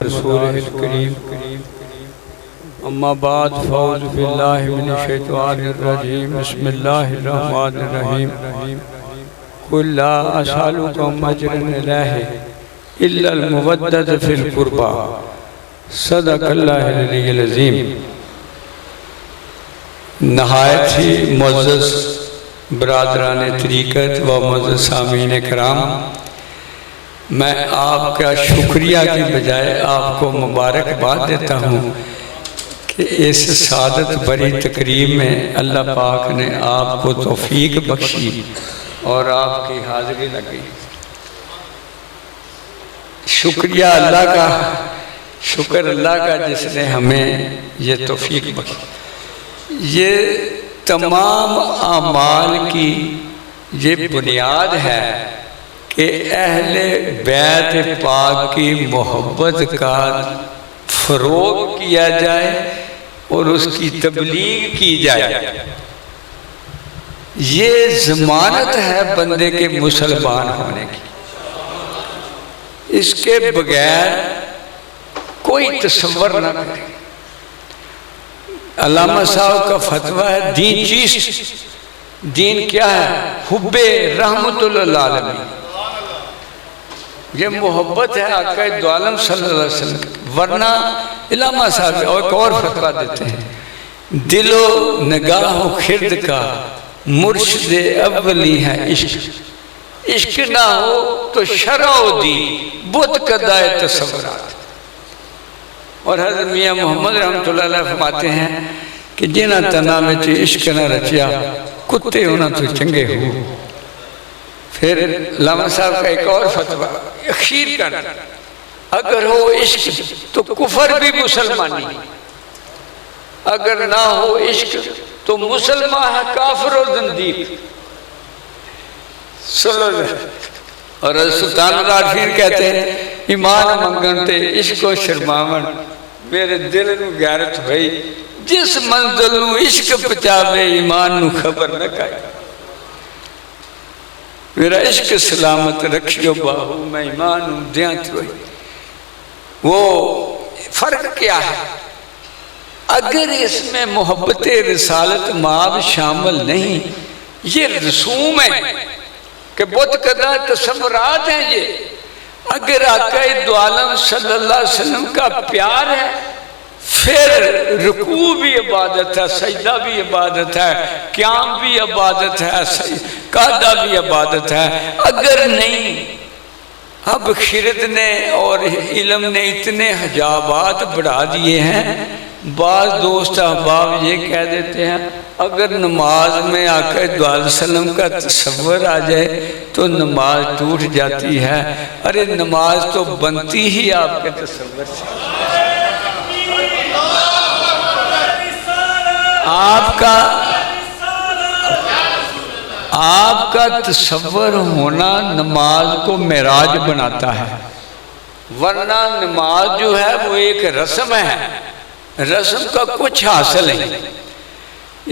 رسوله الكريم اما بعد فاعوذ بالله من الشيطان الرجيم بسم الله الرحمن الرحيم قل لا اسالكم اجرا اليه الا المودة في القربى صدق اللہ العلی العظیم۔ نہایت ہی معزز برادران طریقت و معزز سامعین کرام، میں آپ کا شکریہ کی بجائے آپ کو مبارکباد دیتا ہوں کہ اس سعادت بری تقریب میں اللہ پاک نے آپ کو توفیق بخشی اور آپ کی حاضری لگی۔ شکریہ اللہ کا، شکر اللہ کا جس نے ہمیں یہ توفیق بخشی۔ یہ تمام اعمال کی یہ بنیاد ہے کہ اہل بیت پاک کی محبت کا فروغ کیا جائے اور اس کی تبلیغ کی جائے۔ یہ ضمانت ہے بندے کے مسلمان ہونے کی، اس کے بغیر کوئی تصور نہ کرے۔ علامہ صاحب کا فتویٰ ہے دین چیز، دین کیا ہے؟ حب رحمت للعالمین، یہ محبت ہے آقا دو عالم صلی اللہ علیہ وسلم۔ ورنہ علامہ صاحب ایک اور فتویٰ دیتے ہیں، دل و نگاہ و خرد کا مرشد اولی ہے عشق، عشق نہ ہو تو شرع و دین بت قدائے تصورات۔ اور حضرت میاں محمد رحمت اللہ علیہ فرماتے ہیں کہ جنہ تنا میں عشق نہ رچیا کتے ہونا تو چنگے ہو۔ پھر علامہ صاحب کا ایک اور فتویٰ اخیر کر، اگر ہو عشق تو کفر بھی مسلمانی، اگر نہ ہو عشق تو مسلمان ہے کافر و زندیق۔ صلی اللہ علیہ وسلم۔ اور سلطان العارفین کہتے ہیں ایمان منگن تے عشق و شرماون میرے دل نو غیرت ہوئی، جس منزل نو عشق پچاوے ایمان نو خبر نہ کائے۔ میرا عشق سلامت رکھیو باہو میں ایمان نو دیانت ہوئی۔ وہ فرق کیا ہے؟ اگر اس میں محبت رسالت مآب شامل نہیں، یہ رسوم ہے کہ بت قدہ تصورات ہیں۔ یہ اگر آقا دو عالم صلی اللہ علیہ وسلم کا پیار ہے پھر رکوع بھی عبادت ہے، سجدہ بھی عبادت ہے، قیام بھی عبادت ہے، قعدہ بھی عبادت ہے۔ اگر نہیں، اب خرد نے اور علم نے اتنے حجابات بڑھا دیے ہیں، بعض دوست احباب یہ کہہ دیتے ہیں اگر نماز میں آقا دو علیہ وسلم کا تصور آ جائے تو نماز ٹوٹ جاتی ہے۔ ارے نماز تو بنتی ہی آپ کے تصور سے۔ آپ کا تصور ہونا نماز کو معراج بناتا ہے، ورنہ نماز جو ہے وہ ایک رسم ہے، رسم کا کچھ حاصل نہیں۔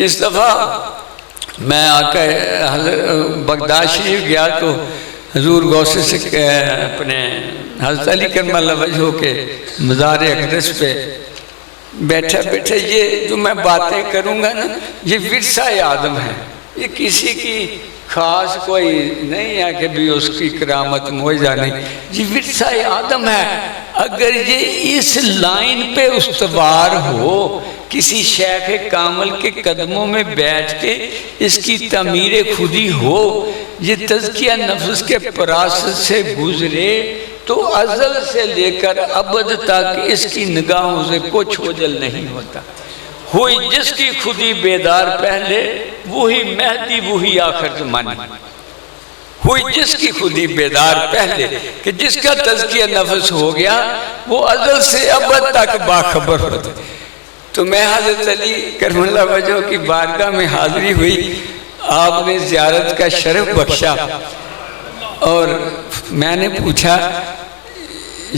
اس دفعہ میں آقا بغداد شریف گیا تو حضور غوث سے اپنے حضرت علی کرم اللہ وجہہ کے مزار اقدس پہ بیٹھا یہ جو میں باتیں کروں گا نا، یہ ورثہ آدم ہے، یہ کسی کی خاص کوئی نہیں ہے کہ بھی اس کی کرامت معجزہ نہیں، یہ ورثہ آدم ہے۔ اگر یہ اس لائن پہ استوار ہو، کسی شیخ کامل کے قدموں میں بیٹھ کے اس کی تعمیر خودی ہو، یہ تزکیہ نفس کے پراست سے گزرے تو ازل سے لے کر ابد تک اس کی نگاہوں سے کچھ اوجھل نہیں ہوتا۔ ہوئی جس کی خودی بیدار پہلے وہی مہدی وہی آخر زمانے، ہوئی جس کی خودی بیدار پہلے کہ جس کا تزکیہ نفس ہو گیا وہ ازل سے ابد تک باخبر ہوتا۔ تو میں حضرت علی کرم اللہ وجہہ کی بارگاہ میں حاضری ہوئی، آپ نے زیارت کا شرف بخشا، اور میں نے پوچھا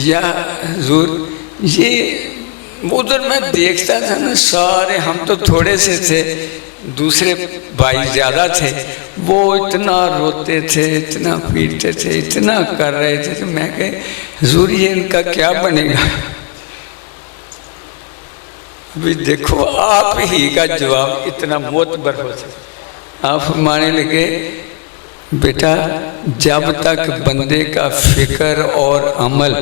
یا حضور یہ ادھر میں دیکھتا تھا نا سارے، ہم تو تھوڑے سے تھے، دوسرے بھائی زیادہ تھے، وہ اتنا روتے تھے، اتنا پیٹتے تھے، اتنا کر رہے تھے، تو میں کہے حضور یہ ان کا کیا بنے گا؟ بھی دیکھو آپ ہی کا جواب اتنا معتبر ہو سکتا. آپ فرمانے لگے بیٹا جب تک بندے کا فکر اور عمل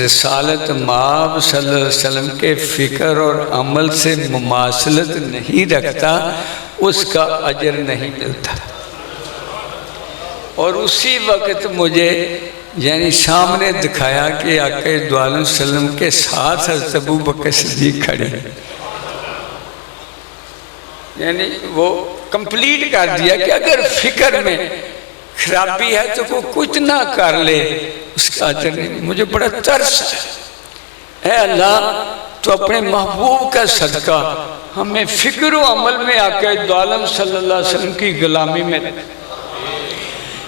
رسالت مآب صلی اللہ علیہ وسلم کے فکر اور عمل سے مماثلت نہیں رکھتا اس کا اجر نہیں ملتا. اور اسی وقت مجھے یعنی سامنے دکھایا کہ آقا دو عالم وسلم کے ساتھ حضرت ابو بکر صدیق کھڑے ہیں. یعنی وہ کمپلیٹ کر دیا کہ اگر فکر میں خرابی ہے تو کوئی کچھ نہ کر لے اس کا اجر نہیں. مجھے بڑا ترس ہے. اے اللہ تو اپنے محبوب کا صدقہ ہمیں فکر و عمل میں آقا دو عالم صلی اللہ علیہ وسلم کی غلامی میں.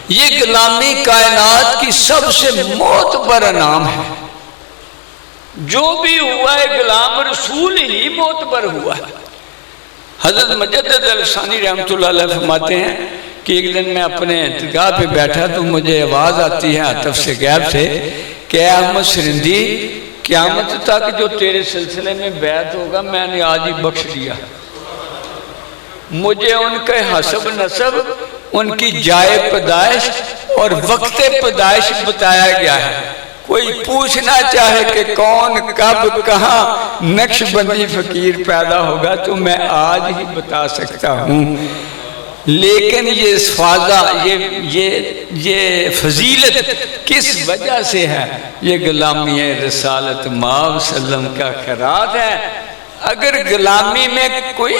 یہ غلامی کائنات کی سب سے معتبر نام ہے. جو بھی ہوا ہے غلام رسول ہی معتبر ہوا ہے. حضرت مجدد الثانی رحمۃ اللہ علیہ فرماتے ہیں کہ ایک دن میں اپنے درگاہ پہ بیٹھا تو مجھے آواز آتی ہے عاطف سے غیب سے کہ اے احمد سرندی قیامت تک جو تیرے سلسلے میں بیعت ہوگا میں نے آج ہی بخش دیا. مجھے ان کے حسب نسب ان کی جائے پیدائش اور وقت پیدائش بتایا گیا ہے. کوئی پوچھنا چاہے کہ کون کب کہاں نقش بندی فقیر پیدا ہوگا تو میں آج ہی بتا سکتا ہوں. لیکن یہ فاضہ یہ فضیلت کس وجہ سے ہے؟ یہ غلامی رسالت مآب صلی اللہ علیہ وسلم کا خیرات ہے. اگر غلامی میں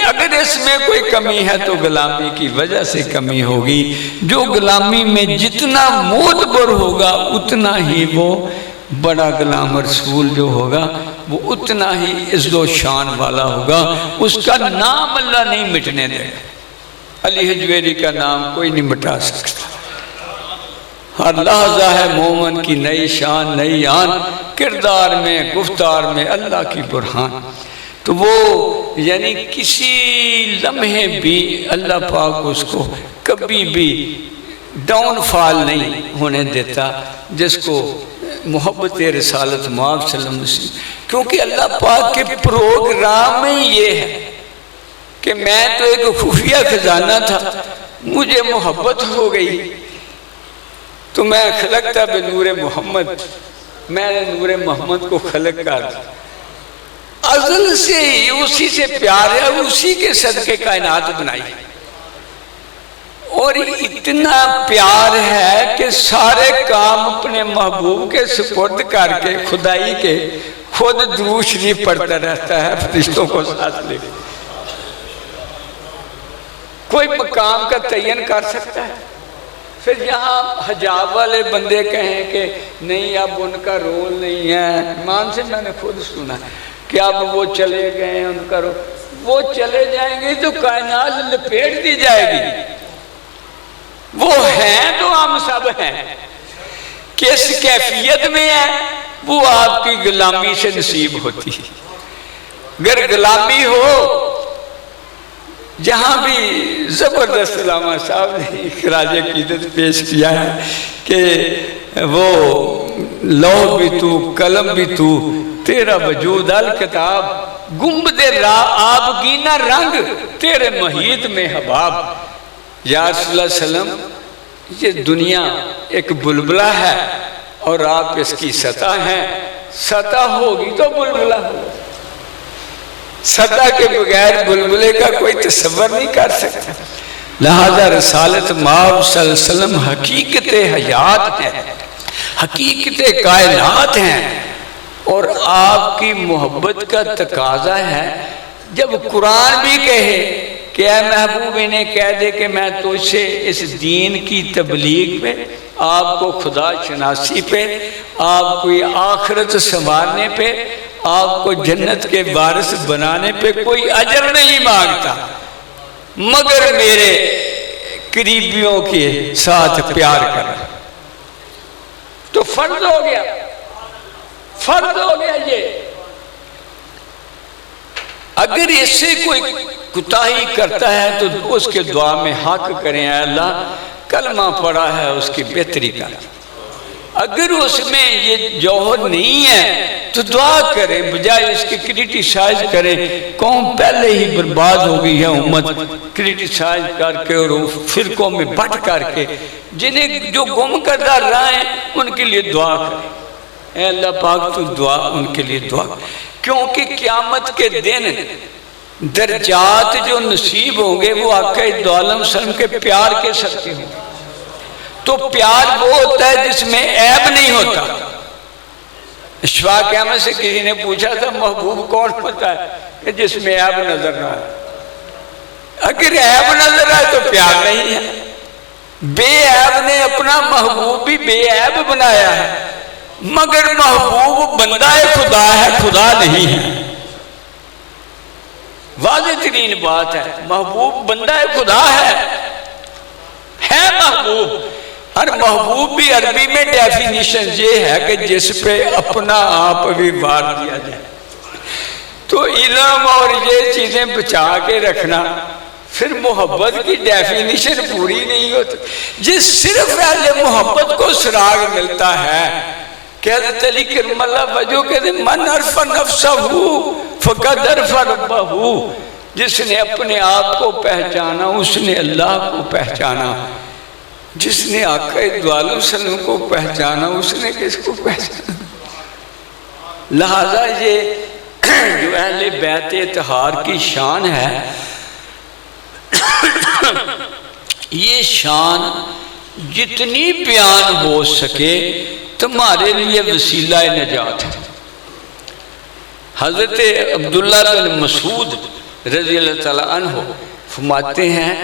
اگر اس میں کوئی کمی ہے تو غلامی کی وجہ سے کمی ہوگی. جو غلامی میں جتنا معتبر ہوگا اتنا ہی وہ بڑا غلام رسول جو ہوگا وہ اتنا ہی عزت و شان والا ہوگا. اس کا نام اللہ نہیں مٹنے دے گا. علی حجویری کا نام کوئی نہیں مٹا سکتا. ہر لحظہ ہے مومن کی نئی شان نئی آن، کردار میں گفتار میں اللہ کی برہان. تو وہ یعنی کسی لمحے بھی اللہ پاک اس کو کبھی بھی ڈاؤن فال نہیں ہونے دیتا جس کو محبت رسالت مآب صلی اللہ علیہ وسلم. کیونکہ اللہ پاک کے پروگرام میں یہ ہے کہ میں تو ایک خفیہ خزانہ تھا، مجھے محبت ہو گئی تو میں خلقتا بنور محمد، میں نے نور محمد کو خلق کر دیا. ازل سے ہی اسی سے پیار ہے، اسی کے صدقے کائنات بنائی اور اتنا پیار ہے کہ سارے کام اپنے محبوب کے سپرد کر کے خدائی کے خود درود شریف پڑھتا رہتا ہے فرشتوں کو ساتھ لے. کوئی مقام کا تعین کر سکتا ہے؟ پھر یہاں حجاب والے بندے کہیں کہ نہیں اب ان کا رول نہیں ہے. ایمان سے میں نے خود سنا کہ اب وہ چلے گئے ہیں، ان کا وہ چلے جائیں گے تو کائنات لپیٹ دی جائے گی. وہ ہیں تو ہم سب ہیں. کس کیفیت میں ہے وہ آپ کی غلامی سے نصیب ہوتی ہے. اگر غلامی ہو، جہاں بھی زبردست علامہ صاحب نے خراج عقیدت پیش کیا ہے کہ وہ لوح بھی تو قلم بھی تو تیرا وجود الکتاب، گنبد آبگینہ رنگ تیرے محیط میں حباب. یا رسول اللہ صلی اللہ علیہ وسلم یہ دنیا ایک بلبلہ ہے اور آپ اس کی سطح ہیں. سطح ہوگی تو بلبلہ ہوگی. سطح کے بغیر بلبلے کا کوئی تصور نہیں کر سکتا. لہذا رسالت مآب صلی اللہ علیہ وسلم حقیقت حیات ہے، حقیقت کائنات ہیں اور آپ کی محبت کا تقاضا ہے. جب قرآن بھی کہے کہ اے محبوب انہیں کہہ دے کہ میں تجھ سے اس دین کی تبلیغ پہ، آپ کو خدا شناسی پہ، آپ کو آخرت سنوارنے پہ، آپ کو جنت کے وارث بنانے پہ کوئی اجر نہیں مانگتا مگر میرے قریبیوں کے ساتھ پیار کرنا. تو فرض ہو گیا، فرض ہو گیا. یہ اگر اس سے کوئی کوتاہی کرتا ہے تو اس کے دعا میں حق کریں، اے اللہ کلمہ پڑھا ہے اس کی بہتری کر. اگر اس میں یہ جوہر نہیں ہے تو دعا کریں، بجائے اس کی کرٹیسائز کریں۔ قوم پہلے ہی برباد ہو گئی ہے، امت کرٹیسائز کر کے اور فرقوں میں بٹ کر کے، جنہیں جو گم کردہ رہے ہیں ان کے لیے دعا کریں۔ اے اللہ پاک تو دعا ان کے لیے دعا، کیونکہ قیامت کے دن درجات جو نصیب ہوں گے وہ آقا دو عالم وسلم کے پیار کے سکتے ہوں گے۔ تو پیار وہ ہوتا ہے جس میں عیب نہیں ہوتا۔ اشفاق احمد سے کسی نے پوچھا تھا محبوب کون ہوتا ہے کہ جس میں عیب نظر نہ آئے؟ اگر عیب نظر آئے تو پیار نہیں ہے۔ بے عیب نے اپنا محبوب بھی بے عیب بنایا ہے، مگر محبوب بندہ خدا ہے، خدا نہیں ہے۔ واضح ترین بات ہے، محبوب بندہ خدا ہے محبوب۔ اور محبوب بھی عربی میں ڈیفینیشن یہ ہے کہ جس پہ اپنا آپ بھی بار دیا جائے۔ تو علم اور یہ چیزیں بچا کے رکھنا، پھر محبت کی ڈیفینیشن پوری نہیں ہوتی۔ جس صرف اہل محبت کو سراغ ملتا ہے کہ حضرت علی کرم اللہ وجہہ کہتے ہیں من عرف نفسہ فقد عرف ربہ، جس نے اپنے آپ کو پہچانا اس نے اللہ کو پہچانا، جس نے آقا دو عالم وسلم کو پہچانا اس نے کس کو پہچانا۔ لہذا یہ جو اہل بیت اطہار کی شان ہے، یہ شان جتنی بیان ہو سکے تمہارے لیے وسیلہ نجات ہے۔ حضرت عبداللہ بن مسعود رضی اللہ تعالیٰ عنہ فرماتے ہیں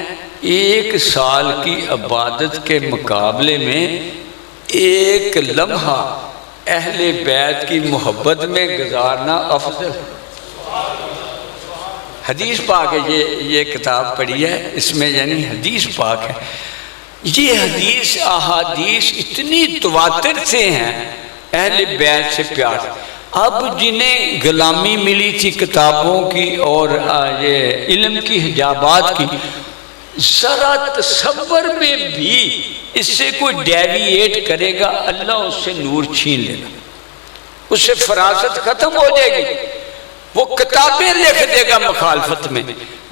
1 سال کی عبادت کے مقابلے میں 1 لمحہ اہل بیت کی محبت میں گزارنا افضل ہے۔ حدیث پاک ہے، یہ کتاب پڑھی ہے، اس میں یعنی حدیث پاک ہے۔ یہ حدیث احادیث اتنی تواتر سے ہیں اہل بیت سے پیار۔ اب جنہیں غلامی ملی تھی کتابوں کی اور یہ علم کی حجابات کی، ذرا تصور میں بھی اس سے کوئی ڈیوییٹ کرے گا اللہ اس سے نور چھین لے گا، اس سے فراست ختم ہو جائے گی۔ وہ کتابیں لکھ دے گا مخالفت میں،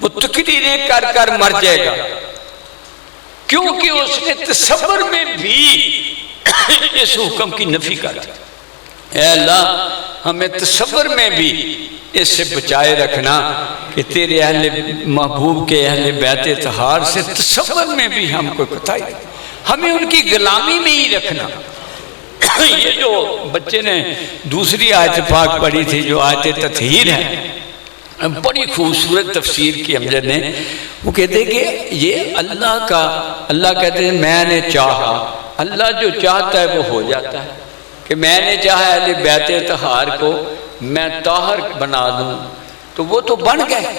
وہ تقریریں کر کر مر جائے گا، کیونکہ اس نے تصور میں بھی اس حکم کی نفی کر دی۔ اے اللہ ہمیں تصور میں بھی اس سے بچائے رکھنا کہ تیرے اہل محبوب کے اہل بیت اطہار سے تصور میں بھی ہم کو قطعی، ہمیں ان کی غلامی میں ہی رکھنا۔ یہ جو بچے نے دوسری آیت پاک پڑھی تھی جو آیت تطہیر ہے، بڑی خوبصورت تفسیر کی امجد نے، وہ کہتے ہیں کہ یہ اللہ کا، اللہ کہتے ہیں میں نے چاہا، اللہ جو چاہتا ہے وہ ہو جاتا ہے، کہ میں نے چاہا اہل بیت اطہار کو میں طاہر بنا دوں تو وہ تو بن گئے۔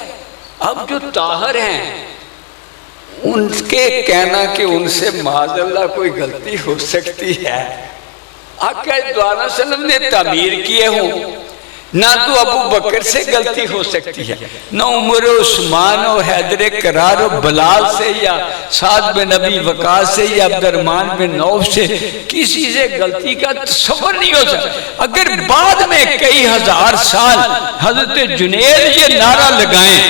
اب جو طاہر ہیں ان کے کہنا کہ ان سے معاذ اللہ کوئی غلطی ہو سکتی ہے، آقا دو عالم وسلم نے تعمیر کیے ہوں، نہ تو ابو بکر سے غلطی ہو سکتی ہے، نہ عمر عثمان و حیدر کرار و بلال سے یا سعد بن ابی وقاص سے یا عبد الرحمن بن عوف سے کسی سے غلطی کا تصور نہیں ہو سکتا۔ اگر بعد میں کئی ہزار سال حضرت جنید یہ نعرہ لگائیں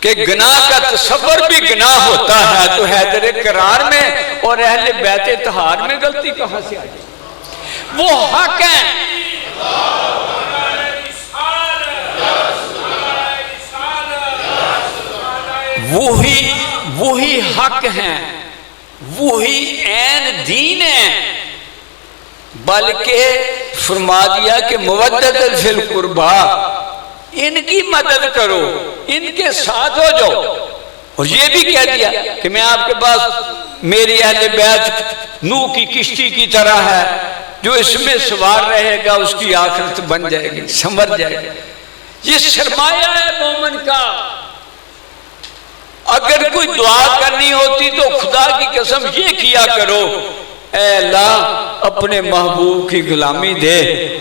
کہ گناہ کا تصور بھی گناہ ہوتا ہے، تو حیدر کرار میں اور اہل بیت اطہار میں غلطی کہاں سے آ جائے؟ وہ حق ہیں، وہی حق ہیں، وہی عین دین ہے، بلکہ فرما دیا کہ مودۃ فی القربا، ان کی مدد کرو، ان کے ساتھ ہو جاؤ۔ اور یہ بھی کہہ دیا کہ میں آپ کے پاس میری اہل بیت نوح کی کشتی کی طرح ہے، جو اس میں سوار رہے گا اس کی آخرت بن جائے گی، سنور جائے گی۔ یہ سرمایہ ہے مومن کا۔ اگر کوئی دعا کرنی ہوتی تو خدا کی قسم یہ کیا کرو، اے اللہ اپنے محبوب کی غلامی دے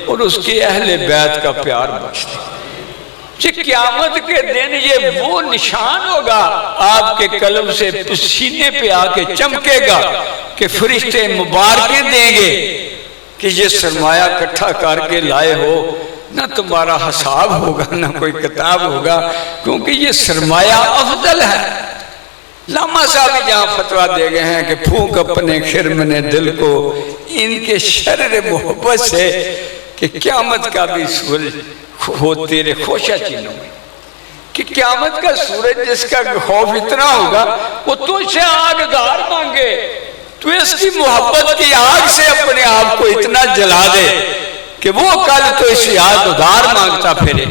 اور اس کے اہل بیت کا پیار بخش دے۔ قیامت کے دن یہ وہ نشان ہوگا آپ کے قلب سے سینے پہ آ کے چمکے گا کہ فرشتے مبارکیں دیں گے کہ یہ سرمایہ اکٹھا کر کے لائے ہو، نہ تمہارا حساب ہوگا نہ کوئی کتاب ہوگا، کیونکہ یہ سرمایہ افضل ہے۔ علامہ صاحب جہاں فتویٰ دے گئے ہیں کہ پھونک اپنے خرمن دل کو ان کے شرر محبت سے کہ قیامت کا بھی سورج ہو تیرے خوشہ چینوں میں، کہ قیامت کا سورج جس کا خوف اتنا ہوگا وہ تجھ سے آگ دار مانگے، تو اس کی محبت کی آگ سے اپنے آپ کو اتنا جلا دے کہ وہ کل تو اسی آگ دار مانگتا پھرے۔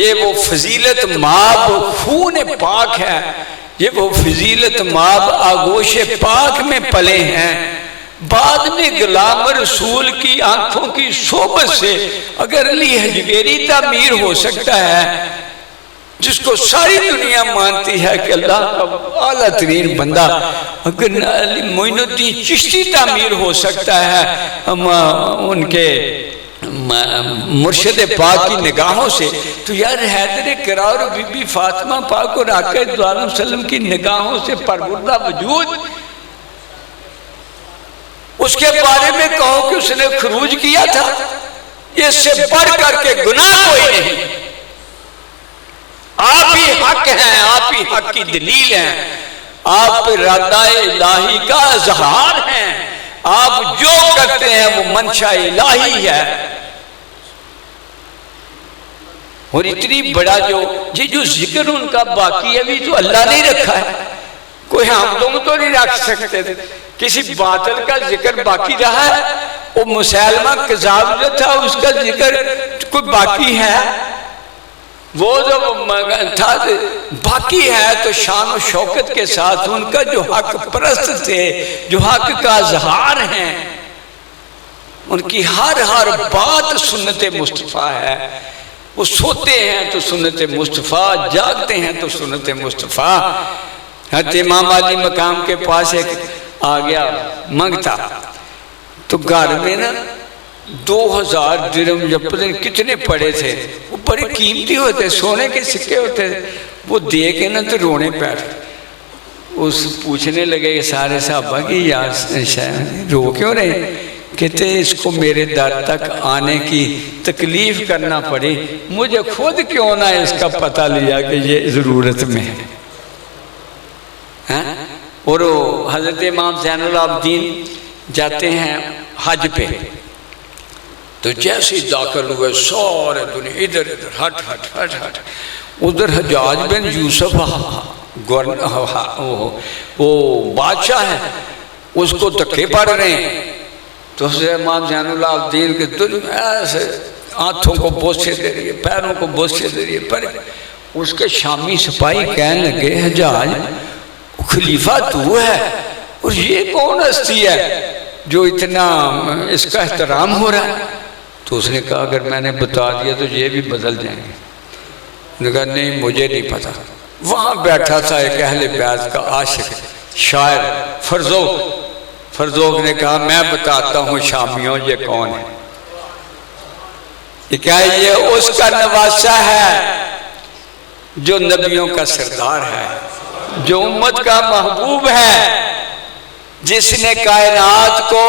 یہ وہ فضیلت ماب خون پاک ہے، یہ وہ فضیلت ماب آگوش پاک میں پلے ہیں۔ بعد میں غلام رسول کی آنکھوں کی صحبت سے اگر علی حجویری تعمیر ہو سکتا ہے، جس کو ساری دنیا مانتی ہے کہ اللہ کا اعلیٰ ترین بندہ، اگر علی معین الدین چشتی تعمیر ہو سکتا ہے ان کے مرشد پاک کی نگاہوں سے، تو یار حیدر کرار اور بی بی فاطمہ پاک اور آقا صلی اللہ علیہ وسلم کی نگاہوں سے پروردہ وجود، اس کے بارے میں کہو کہ اس نے خروج کیا تھا، اس سے بڑھ کر کے گناہ کوئی نہیں۔ آپ ہی حق ہیں، آپ ہی حق کی دلیل ہیں، آپ ارادہ الہی کا اظہار ہیں، آپ جو کرتے ہیں وہ منشا الہی ہے۔ اور اتنی بڑا جو ذکر ان کا باقی ہے بھی تو اللہ نہیں رکھا ہے، کوئی ہم لوگ تو نہیں رکھ سکتے تھے۔ کسی باطل کا ذکر باقی رہا ہے، وہ مسلمہ کذاب جو تھا اس کا ذکر کوئی باقی ہے، وہ جو تھا باقی ہے، تو شان و شوکت کے ساتھ ان کا جو حق پرست تھے، جو حق کا اظہار ہیں، ان کی ہر بات سنت مصطفیٰ ہے۔ وہ سوتے ہیں تو سنت مصطفیٰ، جاگتے ہیں تو سنت مصطفیٰ۔ حضرت امام علی مقام کے پاس ایک آ گیا منگتا، تو گھر میں نا 2000 درہم یا پتہ نہیں کتنے پڑے تھے، وہ بڑے قیمتی ہوتے، سونے کے سکے ہوتے، وہ دے کے نا تو رونے بیٹھ، اس پوچھنے لگے کہ سارے صحابہ کی یار رو کیوں رہے؟ کہتے اس کو میرے در تک آنے کی تکلیف کرنا پڑی، مجھے خود کیوں نہ اس کا پتہ لیا کہ یہ ضرورت میں ہے۔ اور حضرت امام زین العابدین جاتے ہیں حج پہ، تو جیسے داخل ہوئے سارے دنیا ادھر ہٹ ادھر حجاج بن یوسف وہ بادشاہ ہے، اس کو دھکے پڑ رہے ہیں، تو حضرت امام زین العابدین کے دل میں ایسے ہاتھوں کو بوسے دے رہی ہے، پیروں کو بوسے دے رہی ہے، پر اس کے شامی سپاہی کہنے لگے حجاج خلیفہ تو ہے اور یہ کون ہستی ہے جو اتنا اس کا احترام ہو رہا ہے؟ تو اس نے کہا اگر میں نے بتا دیا تو یہ بھی بدل جائیں گے۔ انہوں نے کہا نہیں مجھے نہیں پتا۔ وہاں بیٹھا تھا ایک اہل بیت کا عاشق شاعر فرزوق نے کہا میں بتاتا ہوں شامیوں یہ کون ہے۔ یہ کہا یہ اس کا نواسہ ہے جو نبیوں کا سردار ہے، جو امت کا محبوب ہے، جس نے کائنات کو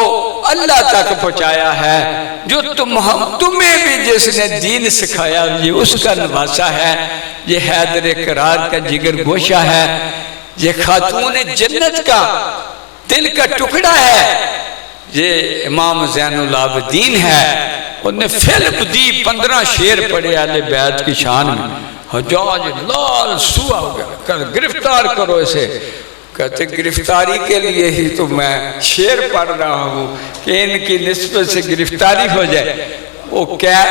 اللہ تک پہنچایا ہے، جو تمہیں بھی جس نے دین سکھایا، یہ اس کا نواسہ ہے۔ یہ حیدر کرار کا جگر گوشہ ہے، یہ خاتون جنت کا دل کا ٹکڑا ہے، یہ امام زین العابدین ہے۔ انہوں نے فلم دی 15 شعر پڑھے اہل بیت کی شان میں۔ حجاج لال سوا ہو گیا، گرفتار کرو اسے۔ کہتے گرفتاری کے لیے ہی تو میں شعر پڑھ رہا ہوں کہ ان کی نسبت سے گرفتاری ہو جائے۔ وہ کیا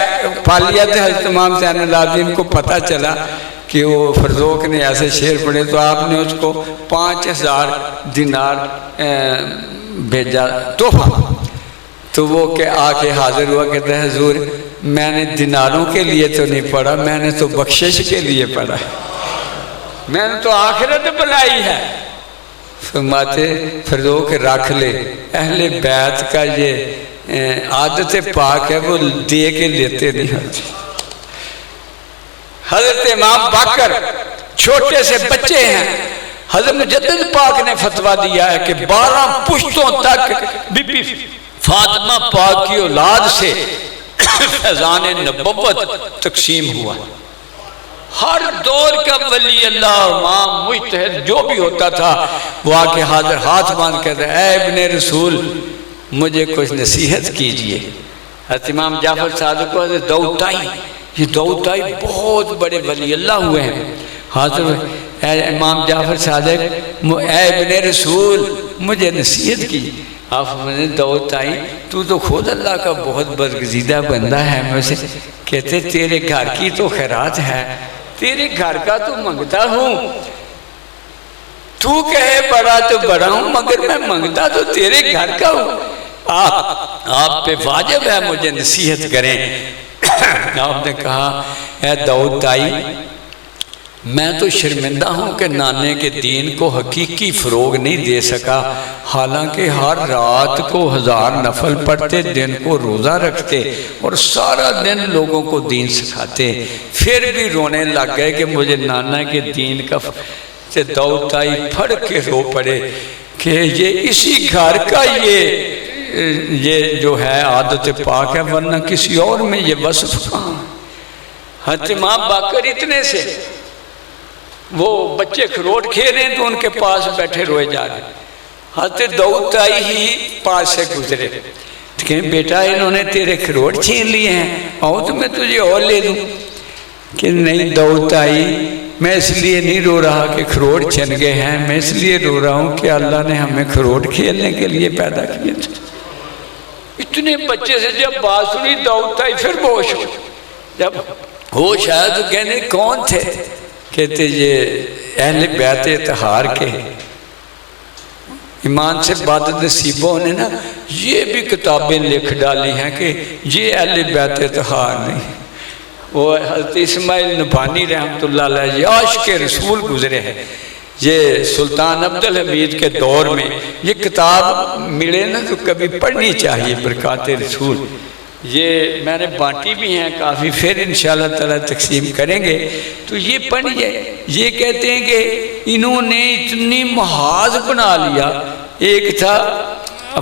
فعالیت حضرت امام زین العابدین کو پتہ چلا کہ وہ فرزوق نے ایسے شعر پڑھے، تو آپ نے اس کو 5000 دینار بھیجا تحفہ۔ تو وہ کہ آ کے حاضر ہوا، کہتا ہے حضور میں نے دیناروں کے لیے تو نہیں پڑھا، میں نے تو بخشش کے لیے پڑھا، میں نے تو آخرت بنائی ہے۔ فرماتے فرزوق رکھ لے، اہل بیت کا یہ عادت پاک ہے، وہ دے کے لیتے نہیں ہوتے۔ حضرت امام باقر چھوٹے سے بچے ہیں، حضرت مجدد پاک نے فتویٰ دیا ہے کہ 12 پشتوں تک بی بی فاطمہ پاک کی اولاد سے فیضان نبوت تقسیم ہوا۔ ہر دور کا ولی اللہ امام مجتہد جو بھی ہوتا تھا وہ آ کے حاضر ہاتھ باندھ کہتا ہے اے ابن رسول مجھے کچھ نصیحت کیجئے۔ حضرت امام جعفر صادق کو حضرت داؤد طائی، یہ داؤد طائی بہت بڑے ولی اللہ ہوئے ہیں، حاضر اے امام جعفر صادق اے ابن رسول مجھے نصیحت کی۔ آپ نے داؤد طائی تو خود اللہ کا بہت برگزیدہ بندہ ہے، مجھے کہتے تیرے گھر کی تو خیرات ہے، تیرے گھر کا تو منگتا ہوں، تو کہے بڑا تو بڑا ہوں مگر میں منگتا تو تیرے گھر کا ہوں، آپ پہ واجب ہے مجھے نصیحت کریں۔ آپ نے کہا اے داؤد طائی میں تو شرمندہ ہوں کہ نانے کے دین کو حقیقی فروغ نہیں دے سکا، حالانکہ ہر رات کو 1000 نفل پڑھتے، دن کو روزہ رکھتے اور سارا دن لوگوں کو دین سکھاتے، پھر بھی رونے لگ گئے کہ مجھے نانا کے دین کا سے داؤد طائی پھڑ کے رو پڑے کہ یہ اسی گھر کا یہ جو ہے عادت پاک ہے، ورنہ کسی اور میں یہ وصف کہاں۔ حضرت امام باقر اتنے سے وہ بچے کھروٹ کھیل رہے ہیں تو ان کے پاس بیٹھے روئے جا رہے ہیں، حضرت داؤد طائی ہی پاس سے گزرے، کہ بیٹا انہوں نے تیرے کھروٹ چھین لیے ہیں، آؤ تو میں تجھے اور لے دوں۔ کہ نہیں داؤد طائی میں اس لیے نہیں رو رہا کہ کھروٹ چھن گئے ہیں، میں اس لیے رو رہا ہوں کہ اللہ نے ہمیں کھروٹ کھیلنے کے لیے پیدا کیے تھے۔ اتنے بچے سے جب بات سنی داؤد طائی پھر ہوش ہو، جب ہوش آیا تو کہنے کون تھے؟ کہتے یہ اہل بیعت اطہار کے ایمان سے بعد نصیبوں نے نا یہ بھی کتابیں لکھ ڈالی ہیں کہ یہ اہل بیعت اطہار نہیں۔ وہ حضرت اسماعیل نبھانی رحمت اللہ علیہ یہ عاشق رسول گزرے ہیں، یہ سلطان عبدالحمید کے دور میں یہ کتاب ملے نا تو کبھی پڑھنی چاہیے، برکات رسول۔ یہ میں نے بانٹی بھی ہیں کافی، پھر انشاءاللہ تعالیٰ تقسیم کریں گے تو یہ پڑھیے۔ یہ کہتے ہیں کہ انہوں نے اتنی محاذ بنا لیا، ایک تھا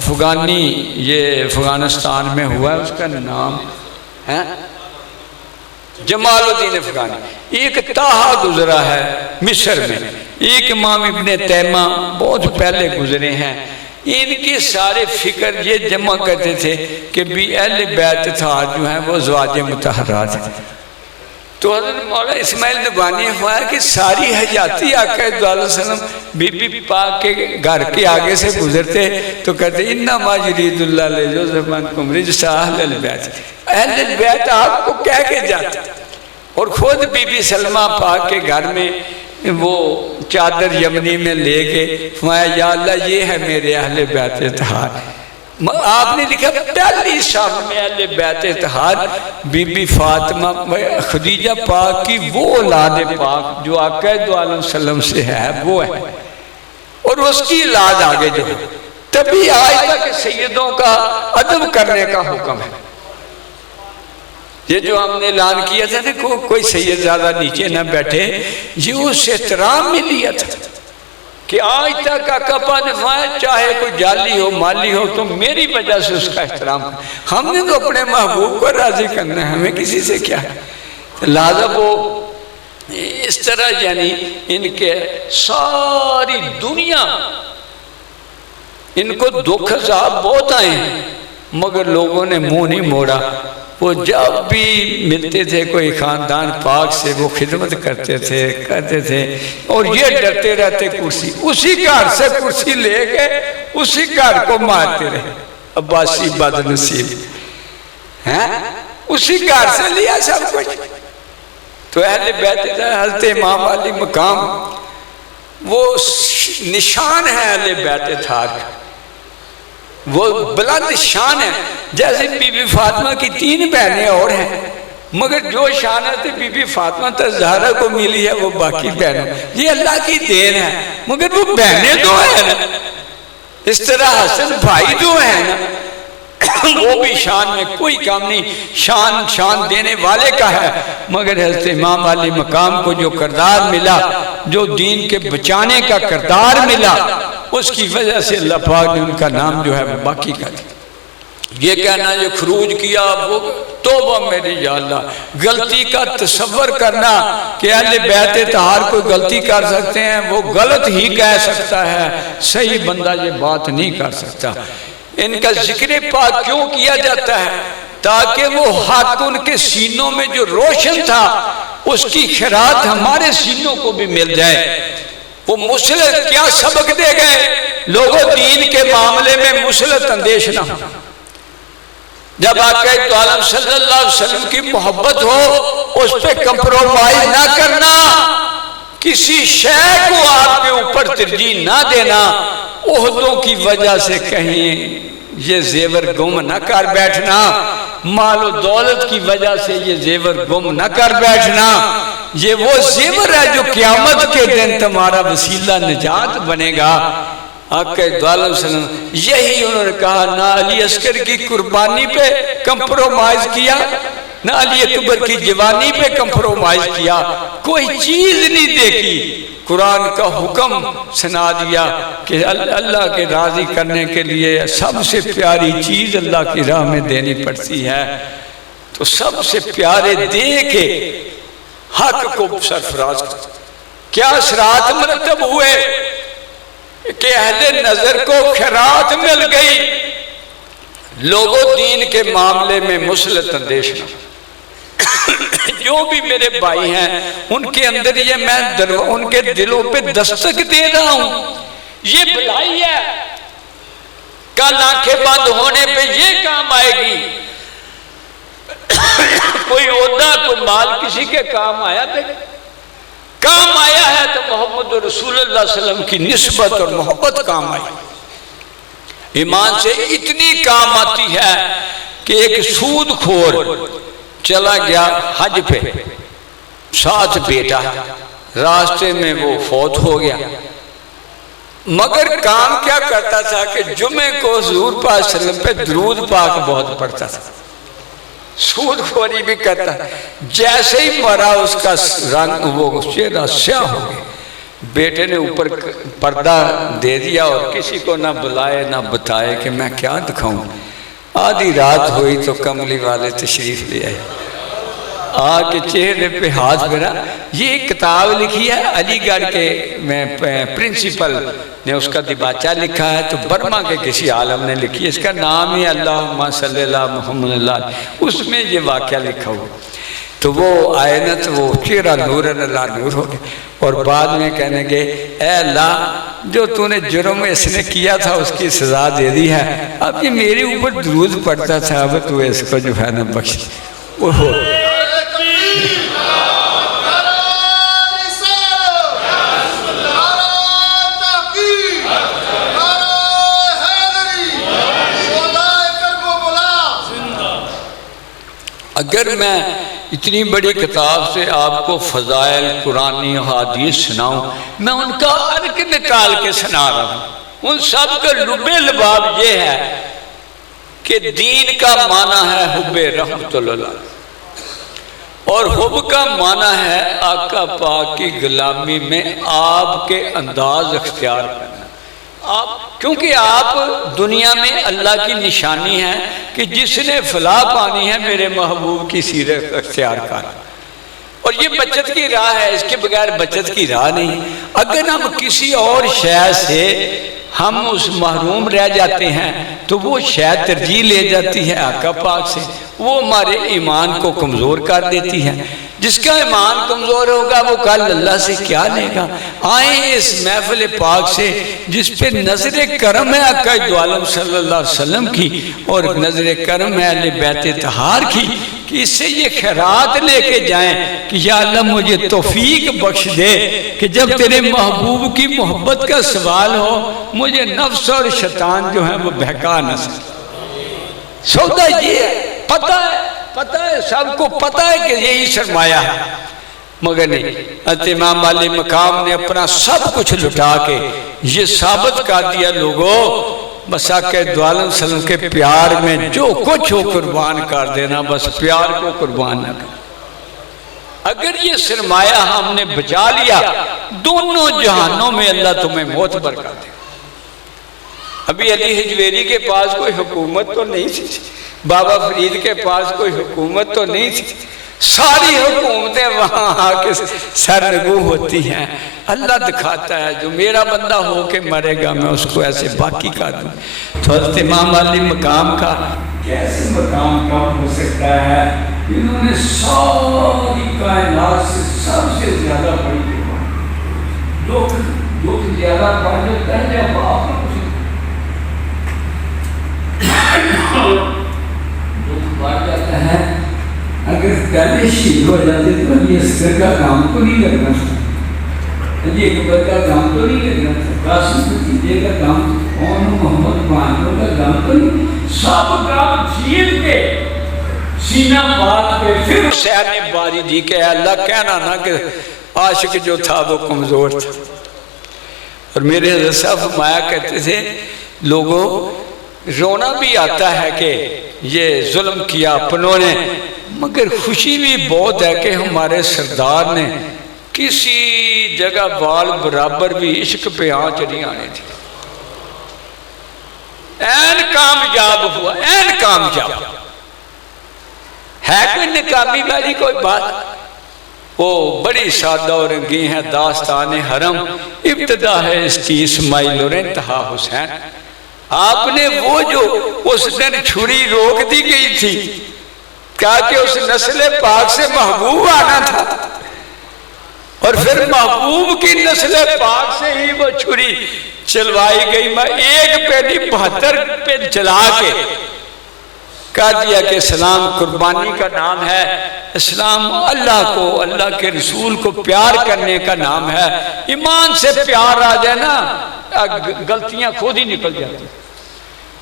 افغانی، یہ افغانستان میں ہوا ہے، اس کا نام ہے جمال الدین افغانی، ایک تاہا گزرا ہے مصر میں، ایک امام ابن تیمہ بہت پہلے گزرے ہیں، ان کی سارے فکر یہ جمع کرتے تھے کہ بھی اہل بیعت اطہار جو ہیں وہ ازواج مطہرات ہیں۔ تو حضرت مولا اسماعیل نبھانی ہوا کہ ساری حیاتی آقا صلی اللہ علیہ وسلم بی بی پاک کے گھر کے آگے سے گزرتے تو کہتے انما یرید اللہ لیذھب عنکم رجس اہل البیت، اہل البیت آپ کو کہہ کے جاتے، اور خود بی بی سلمہ پاک کے گھر میں وہ چادر یمنی میں لے کے فرمایا یا اللہ یہ ہے میرے اہل بیت اطہار۔ آپ نے لکھا پہلی صف میں اہل بیت اطہار بی بی فاطمہ خدیجہ پاک کی وہ اولاد پاک جو آقا صلی اللہ علیہ وسلم سے ہے وہ ہے، اور اس کی اولاد آگے جو ہے، تبھی آج تک سیدوں کا ادب کرنے کا حکم ہے۔ یہ جو ہم نے اعلان کیا تھا دیکھو کوئی سید زیادہ نیچے نہ بیٹھے، یہ اس احترام میں لیا تھا کہ آج تک آقا پاک نے فرمایا چاہے کوئی جعلی ہو مالی ہو تو میری وجہ سے اس کا احترام، ہم نے تو اپنے محبوب کو راضی کرنا ہے، ہمیں کسی سے کیا ہے۔ لہذا وہ اس طرح یعنی ان کے ساری دنیا ان کو دکھ عذاب بہت آئے ہیں مگر لوگوں نے منہ نہیں موڑا۔ وہ جب بھی ملتے تھے کوئی خاندان پاک سے وہ خدمت کرتے تھے اور یہ ڈرتے رہتے کرسی، اسی گھر سے کرسی لے کے اسی گھر کو مارتے رہے، عباسی بد نصیب اسی گھر سے لیا سب کچھ۔ تو اہل بیت حضرت امام علی مقام وہ نشان ہے اہل بیت اطہار کا، وہ بلند شان ہے۔ جیسے بی بی فاطمہ کی 3 بہنیں اور ہیں مگر جو شانت بی بی فاطمہ زہرا کو ملی ہے وہ باقی بہنوں، یہ اللہ کی دین ہے، مگر وہ بہنیں دو ہیں نا، اس طرح حسن بھائی دو ہیں نا، وہ بھی شان میں کوئی کام نہیں، شان دینے والے کا ہے، مگر حضرت امام علی مقام کو جو کردار ملا، جو دین کے بچانے کا کردار ملا، اس کی وجہ سے اللہ پاک نے ان کا نام جو ہے وہ باقی کر دیا۔ یہ کہنا یہ خروج کیا وہ توبہ میری یا اللہ، غلطی کا تصور کرنا کہ اہل بیت طہار کوئی غلطی کر سکتے ہیں، وہ غلط ہی کہہ سکتا ہے، صحیح بندہ یہ بات نہیں کر سکتا۔ ان کا ذکر پاک کیوں کیا جاتا ہے؟ تاکہ وہ حق ان کے سینوں میں جو روشن تھا اس کی خیرات ہمارے سینوں کو بھی مل جائے۔ وہ مسلط کیا سبق دے گئے لوگوں، دین کے معاملے میں مسلط اندیش نہ ہو۔ جب آقا دو عالم صلی اللہ علیہ وسلم کی محبت ہو اس پہ کمپرومائز نہ کرنا، کسی شے کو آپ کے اوپر ترجیح نہ دینا، عہدوں کی وجہ سے کہیں یہ زیور گم نہ کر بیٹھنا، مال و دولت کی وجہ سے یہ زیور گم نہ کر بیٹھنا۔ یہ وہ زیور ہے جو قیامت کے دن تمہارا وسیلہ نجات بنے گا۔ آقا دو عالم صلی اللہ علیہ وسلم یہی انہوں نے کہا، نہ علی اصغر کی قربانی پہ کمپرومائز کیا، نہ علی اکبر کی جوانی پہ کمپرومائز کیا، کوئی چیز نہیں دیکھی۔ قرآن کا حکم سنا دیا کہ اللہ کے راضی کرنے کے لیے سب سے پیاری چیز اللہ کی راہ میں دینی پڑتی ہے، تو سب سے پیارے دے کے حق کو سرفراز کر۔ کیا اثرات مرتب ہوئے کہ اہل نظر کو خیرات مل گئی، لوگوں دین کے معاملے میں مسلط اندیش نہ۔ جو بھی میرے بھائی ہیں ان کے اندر یہ میں ان کے دلوں پہ دستک دے رہا ہوں، یہ بھلائی ہے، کل آنکھیں بند ہونے پہ یہ کام آئے گی۔ کوئی عہدہ کوئی مال کسی کے کام آیا تھا، کام آیا ہے تو محمد رسول اللہ صلی اللہ علیہ وسلم کی نسبت اور محبت کام آئی۔ ایمان سے اتنی کام آتی ہے کہ ایک سود خور چلا گیا حج پہ، ساتھ بیٹا، راستے میں وہ فوت ہو گیا، مگر کام کیا کرتا تھا کہ جمعے کو حضور پاک صلی اللہ علیہ وسلم پہ درود پاک بہت پڑھتا تھا، سود خوری بھی کرتا۔ جیسے ہی مرا اس کا رنگ وہ چہرہ سیاہ ہو گیا، بیٹے نے اوپر پردہ دے دیا اور کسی کو نہ بلائے نہ بتائے کہ میں کیا دکھاؤں۔ آدھی رات ہوئی تو کملی والے تشریف لے آئے، آگے چہرے پہ ہاتھ پھیرا۔ یہ کتاب لکھی ہے علی گڑھ کے پرنسپل نے اس کا دیباچہ لکھا ہے، تو برما کے کسی عالم نے لکھی ہے، اس کا نام ہی اللہم صلی اللہ محمد اللہ، اس میں یہ واقعہ لکھا ہوا۔ تو وہ آئے نا تو وہ چہرہ نور اللہ نور ہو گیا، اور بعد میں کہنے گے اے اللہ جو تو نے جرم اس نے کیا تھا اس کی سزا دے دی ہے، اب یہ میرے اوپر درود پڑتا تھا، اب تو اس کو جو ہے نا بخش۔ اگر میں اتنی بڑی کتاب سے آپ کو فضائل قرآنی حدیث سناؤں، میں ان کا عرق نکال کے سنا رہا ہوں۔ ان سب کا لب لباب یہ ہے کہ دین کا معنی ہے حب رحمت اللہ، اور حب کا معنی ہے آقا پاک کی غلامی میں آپ کے انداز اختیار کرنا۔ کیونکہ آپ دنیا میں اللہ کی نشانی ہے کہ جس نے فلاح پانی ہے میرے محبوب کی سیرت اختیار کر، اور یہ بچت کی راہ ہے، اس کے بغیر بچت کی راہ نہیں۔ اگر ہم کسی اور شے سے ہم اس محروم رہ جاتے ہیں تو وہ شے ترجیح لے جاتی ہے آقا پاک سے، وہ ہمارے ایمان کو کمزور کر دیتی ہے۔ جس کا ایمان کمزور ہوگا وہ کل اللہ سے کیا لے گا؟ آئیں اس محفل پاک سے جس پہ نظر کرم ہے آقا دو عالم صلی اللہ علیہ وسلم کی، اور نظر کرم ہے اہل بیت طہار کی، کہ اس سے یہ خیرات لے کے جائیں کہ یا اللہ مجھے توفیق بخش دے کہ جب تیرے محبوب کی محبت کا سوال ہو مجھے نفس اور شیطان جو ہے وہ بہکا نہ سکے۔ سودا یہ ہے، پتہ ہے سب کو پتہ ہے کہ یہی سرمایہ ہے، مگر نہیں، حضرت امام علی مقام نے اپنا سب کچھ لٹا کے یہ ثابت کر دیا لوگوں بس آقا دو عالم صلی اللہ علیہ وسلم کے پیار میں جو کچھ ہو قربان کر دینا، بس پیار کو قربان نہ کر۔ اگر یہ سرمایہ ہم نے بچا لیا دونوں جہانوں میں اللہ تمہیں معتبر کر دے۔ ابھی علی حجویری کے پاس کوئی حکومت تو نہیں تھی، بابا فرید کے پاس کوئی حکومت تو نہیں تھی، ساری حکومتیں وہاں آ کے سرنگوں ہوتی ہیں۔ اللہ دکھاتا ہے جو میرا بندہ ہو کے مرے گا میں اس کو ایسے باقی کر دوں۔ تو حضرت امام علی مقام کا کیسے مقام کم ہو سکتا ہے؟ انہوں نے ساری کائنات سے سب سے زیادہ بڑی دکھ زیادہ پڑ جاتا ہے جب آپ دکھ پڑ جاتا ہے۔ اگر پہلے شہید ہو جاتے تو علی اصغر کا کام تو نہیں لگنا تھا، علی اکبر کا کام تو نہیں لگنا تھا، قاسم بھتیجے کا کام، کون محمد بانجو کا کام تو نہیں، سب کام جیت کے سینہ پاک پہ پھر حسین نے باری دی کہ اللہ کہنا نہ کہ عاشق جو تھا وہ کمزور تھا۔ اور میرے حضرت صاحب فرمایا کرتے تھے لوگوں رونا بھی آتا ہے کہ یہ ظلم کیا اپنوں نے، مگر خوشی بھی بہت ہے کہ ہمارے سردار نے کسی جگہ بال برابر بھی عشق پہ آنچ نہیں آنے تھی، این کامیاب ہوا، این کامیاب ہے۔ کوئی ناکامی والی کوئی بات؟ وہ بڑی سادہ اور رنگین ہے داستان حرم، ابتدا ہے اس کی اسماعیل اور انتہا حسین۔ آپ نے وہ جو اس دن چھری روک دی گئی تھی، کہا کہ اس نسل پاک سے محبوب آنا تھا، اور پھر محبوب کی نسل پاک سے ہی وہ چھری چلوائی گئی۔ میں ایک پہ نہیں 72 پہ چلا کے کہا دیا کہ اسلام قربانی کا نام ہے، اسلام اللہ کو، اللہ کے رسول کو پیار کرنے کا نام ہے۔ ایمان سے پیار آ جائے نا غلطیاں خود ہی نکل جاتی۔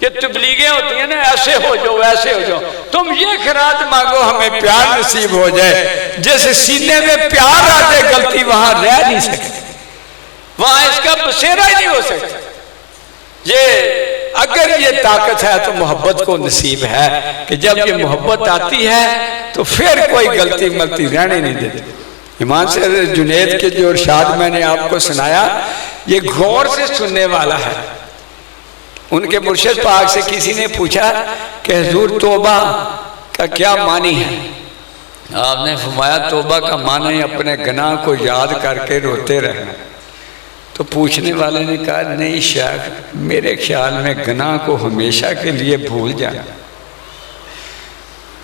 یہ تبلیغیں ہوتی ہیں نا ایسے ہو جاؤ ویسے ہو جاؤ، تم یہ خیرات مانگو ہمیں پیار نصیب ہو جائے، جیسے سینے میں پیار آ جائے غلطی وہاں رہ نہیں سکتی، وہاں اس کا بسیرا ہی نہیں ہو سکتا۔ یہ اگر یہ طاقت ہے تو محبت کو نصیب ہے کہ جب یہ محبت آتی ہے تو پھر کوئی غلطی ملتی رہنے نہیں دیتی۔ ایمان سے جنید کے جو ارشاد میں نے آپ کو سنایا یہ غور سے سننے والا ہے۔ ان کے مرشد پاک سے کسی نے پوچھا کہ حضور توبہ کا کیا معنی ہے؟ آپ نے فرمایا توبہ کا معنی اپنے گناہ کو یاد کر کے روتے رہنا۔ تو پوچھنے والے نے کہا نہیں شیخ، میرے خیال میں گناہ کو ہمیشہ کے لیے بھول جانا۔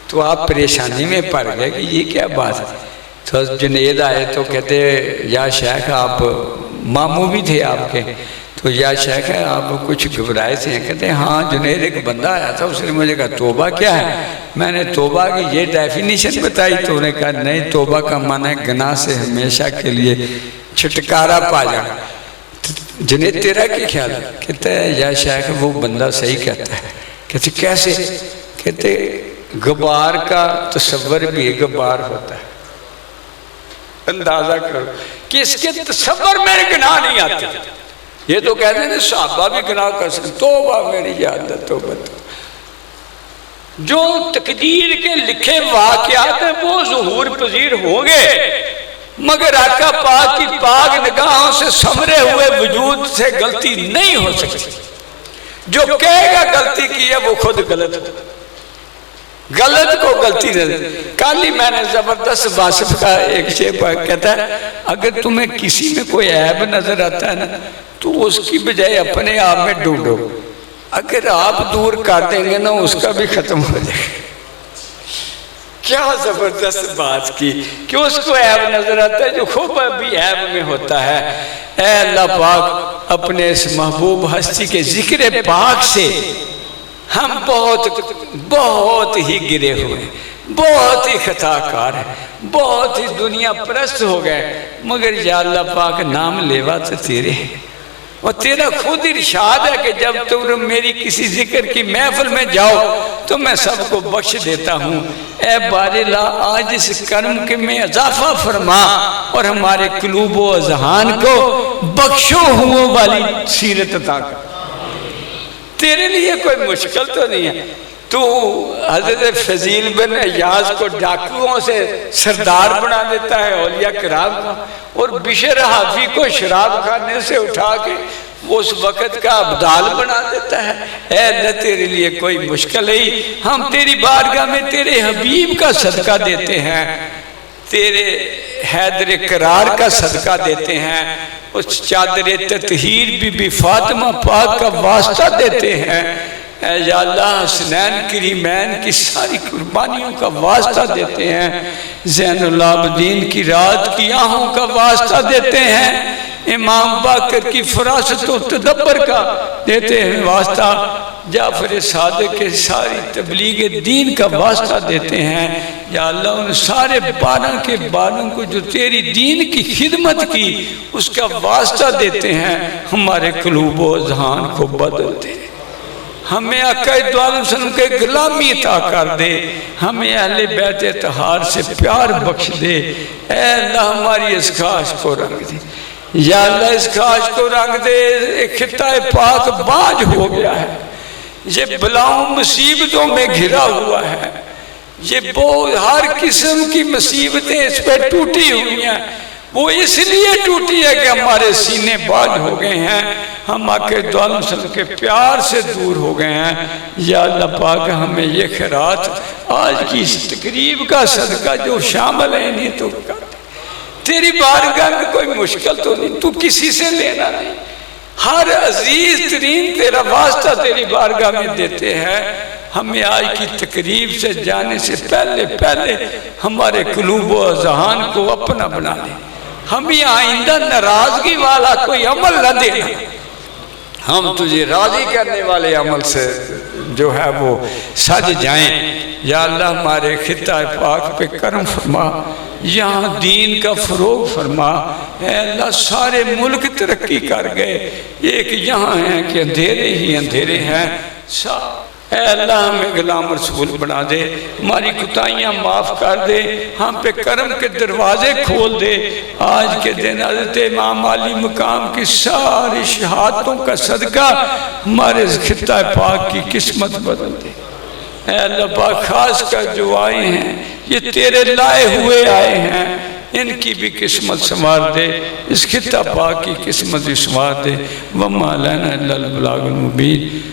تو آپ پریشانی میں پڑ گئے کہ یہ کیا بات ہے؟ تو جنید آئے تو کہتے یا شیخ آپ ماموں بھی تھے آپ کے، تو یا شیخ ہے آپ کچھ گھبرائے تھے؟ کہتے ہیں ہاں جنید ایک بندہ آیا تھا، اس نے مجھے کہا توبہ کیا ہے؟ میں نے توبہ کی یہ ڈیفینیشن بتائی تو انہوں نے کہا نہیں، توبہ کا معنی ہے گناہ سے ہمیشہ کے لیے چھٹکارا پا جانا۔ جنید تیرا کیا خیال ہے؟ کہتا ہے یا شیخ وہ بندہ صحیح کہتا ہے۔ کہتے کیسے؟ کہتے غبار کا تصور بھی غبار ہوتا ہے، اندازہ کرو کہ اس کے تصور میں گناہ نہیں آتے۔ یہ تو کہتے ہیں صحابہ بھی گناہ کر سکتے، توبہ میری یاد ہے توبہ۔ جو تقدیر کے لکھے واقعات ہیں وہ ظہور پذیر ہوں گے، مگر آقا پاک کی پاک نگاہوں سے سمرے ہوئے وجود سے غلطی نہیں ہو سکتی۔ جو کہے گا غلطی کی ہے وہ خود غلط ہو، غلط کو غلطی نہیں۔ کل ہی میں نے زبردست واصف کا ایک شعر پڑھا، کہتا ہے اگر تمہیں کسی میں کوئی عیب نظر آتا ہے نا تو اس کی بجائے اپنے آپ میں ڈھونڈو، اگر آپ دور کر دیں گے نا اس کا بھی ختم ہو جائے گا۔ کیا زبردست بات کی کہ اس کو عیب نظر آتا ہے جو خوب بھی عیب میں ہوتا ہے۔ اے اللہ پاک اپنے اس محبوب ہستی کے ذکر پاک سے ہم بہت ہی گرے ہوئے، بہت ہی خطا کار ہیں، بہت ہی دنیا پرست ہو گئے، مگر یا اللہ پاک نام لیوا تو تیرے ہیں، اور تیرا خود ارشاد ہے کہ جب تم میری کسی ذکر کی محفل میں جاؤ تو میں سب کو بخش دیتا ہوں۔ اے باری لا آج اس کرم کے میں اضافہ فرما اور ہمارے قلوب و اذہان کو بخشو ہوں والی سیرت عطا کر۔ تیرے لیے کوئی مشکل تو نہیں ہے، تو حضرت فضیل بن عیاض کو ڈاکوؤں سے سردار بنا دیتا ہے اولیاء کرام کا، اور بشر حافی کو شراب خانے سے اٹھا کے وہ اس وقت کا ابدال بنا دیتا ہے۔ اے اللہ تیرے لیے کوئی مشکل نہیں، ہم تیری بارگاہ میں تیرے حبیب کا صدقہ دیتے ہیں، تیرے حیدر قرار کا صدقہ دیتے ہیں، اس چادر تطہیر بی بی فاطمہ پاک کا واسطہ دیتے ہیں، اے یا اللہ حسنین کریمین کی ساری قربانیوں کا واسطہ دیتے ہیں، زین العابدین کی رات کی آہوں کا واسطہ دیتے ہیں، امام باقر کی فراست و تدبر کا دیتے ہیں واسطہ، جعفر صادق کے ساری تبلیغ دین کا واسطہ دیتے ہیں، یا اللہ ان سارے 12 کے 12 کو جو تیری دین کی خدمت کی اس کا واسطہ دیتے ہیں، ہمارے قلوب و اذہان کو بدل دے، ہمیں آقا دو عالم وسلم کے غلامی عطا کر دے، ہمیں اہل بیت اطہار سے پیار بخش دے، اے اللہ ہماری اس خواہش کو رنگ دے، یا اللہ اس خواہش کو رنگ دے، ایک خطہ پاک باج ہو گیا ہے، یہ بلاؤں مصیبتوں میں گھرا ہوا ہے، یہ ہر قسم کی مصیبتیں اس پہ ٹوٹی ہوئی ہیں، وہ اس لیے ٹوٹی ہے کہ ہمارے سینے باج ہو گئے ہیں، ہم آقا دو عالم وسلم کے پیار سے دور ہو گئے ہیں، یا اللہ پاک ہمیں یہ خیرات آج کی اس تقریب کا صدقہ جو شامل ہے نہیں تو کر دے، تیری بارگاہ میں کوئی مشکل تو نہیں، تو کسی سے لینا نہیں، ہر عزیز ترین تیرا واسطہ تیری بارگاہ میں دیتے ہیں، ہمیں آج کی تقریب سے جانے سے پہلے ہمارے قلوب و اذہان کو اپنا بنا لے، ہمیں آئندہ ناراضگی والا کوئی عمل نہ دینا، ہم تجھے راضی کرنے والے عمل سے جو ہے وہ سج جائیں، یا اللہ ہمارے خطہ پاک پہ کرم فرما، یہاں دین کا فروغ فرما، اے اللہ سارے ملک ترقی کر گئے، ایک یہاں ہیں کہ اندھیرے ہی اندھیرے ہیں، اے اللہ ہمیں غلام رسول بنا دے، ہماری کوتاہیاں معاف کر دے، ہم پہ کرم کے دروازے کھول دے، آج کے دن حضرت امام علی مقام کی ساری شہادتوں کا صدقہ ہمارے خطہ پاک کی قسمت بدل دے، اے اللہ پاک خاص کر جو آئے ہیں یہ تیرے لائے ہوئے آئے ہیں، ان کی بھی قسمت سنوار دے، اس خطہ پاک کی قسمت بھی سنوار دے، وَمَا لَنَا إِلَّا الْبَلَاغُ الْمُبِينُ۔